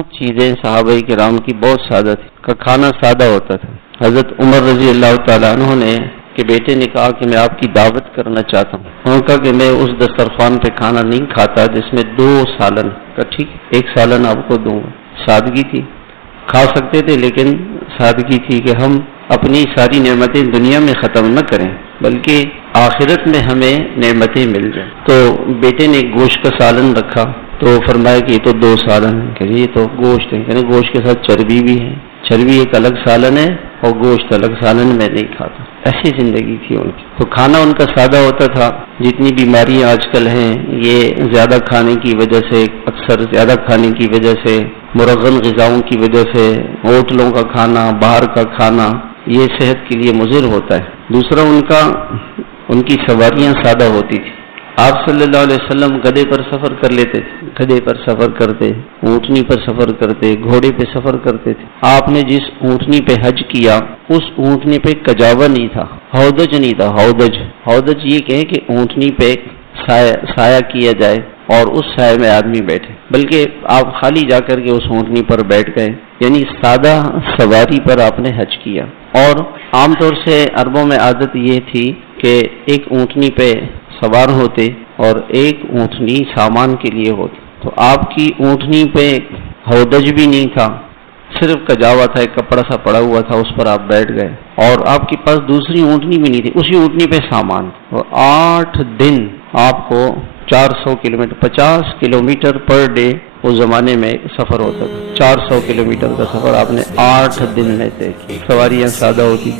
तमाम चीज़ें सहाबा किराम की बहुत सादा थी, का खाना सादा होता था। हज़रत उमर रजी अल्लाह तआला अन्हु ने के बेटे ने कहा कि मैं आपकी दावत करना चाहता हूँ। उन्होंने कहा कि मैं उस दस्तरखान पे खाना नहीं खाता जिसमें 2 सालन का, ठीक 1 सालन आपको दूंगा। सादगी थी, खा सकते थे लेकिन सादगी थी कि हम अपनी सारी नेमतें दुनिया में ख़त्म न करें बल्कि आखिरत में हमें नेमतें मिल जाएं। तो बेटे ने गोश्त का सालन रखा तो फरमाया कि ये तो 2 सालन है। कहिए ये तो गोश्त है, कहने गोश्त के साथ चर्बी भी है, चर्बी एक अलग सालन है और गोश्त अलग सालन, मैं नहीं खाता। ऐसी जिंदगी थी उनकी। तो खाना उनका सादा होता था। जितनी बीमारियां आजकल हैं ये ज़्यादा खाने की वजह से, अक्सर ज़्यादा खाने की वजह से, मुरगन ग़िज़ाओं की वजह से, होटलों का खाना, बाहर का खाना, ये सेहत के लिए मुज़िर होता है। दूसरा उनकी सवारियां सादा होती थी। आप सल्लल्लाहु अलैहि वसल्लम गधे पर सफ़र कर लेते थे, गधे पर सफ़र करते, ऊँटनी पर सफ़र करते, घोड़े पे सफ़र करते थे। आपने जिस ऊँटनी पे हज किया उस ऊँटनी पे कजावा नहीं था, हौदज नहीं था। हौदज ये कहे कि ऊँटनी पे साया किया जाए और उस साय में आदमी बैठे, बल्कि आप खाली जाकर के उस ऊँटनी पर बैठ गए, यानी सादा सवारी पर आपने हज किया। और आमतौर से अरबों में आदत ये थी कि एक ऊँटनी पे सवार होते और एक ऊँटनी सामान के लिए होती। तो आपकी ऊँटनी पे हौदज भी नहीं था, सिर्फ कजावा था, एक कपड़ा सा पड़ा हुआ था, उस पर आप बैठ गए और आपके पास दूसरी ऊँटनी भी नहीं थी, उसी ऊँटनी पे सामान। तो 8 दिन आपको 400 किलोमीटर 50 किलोमीटर पर डे उस जमाने में सफर होता था। 400 किलोमीटर का सफर आपने 8 दिन में तय किया। सवारियां सादा होती।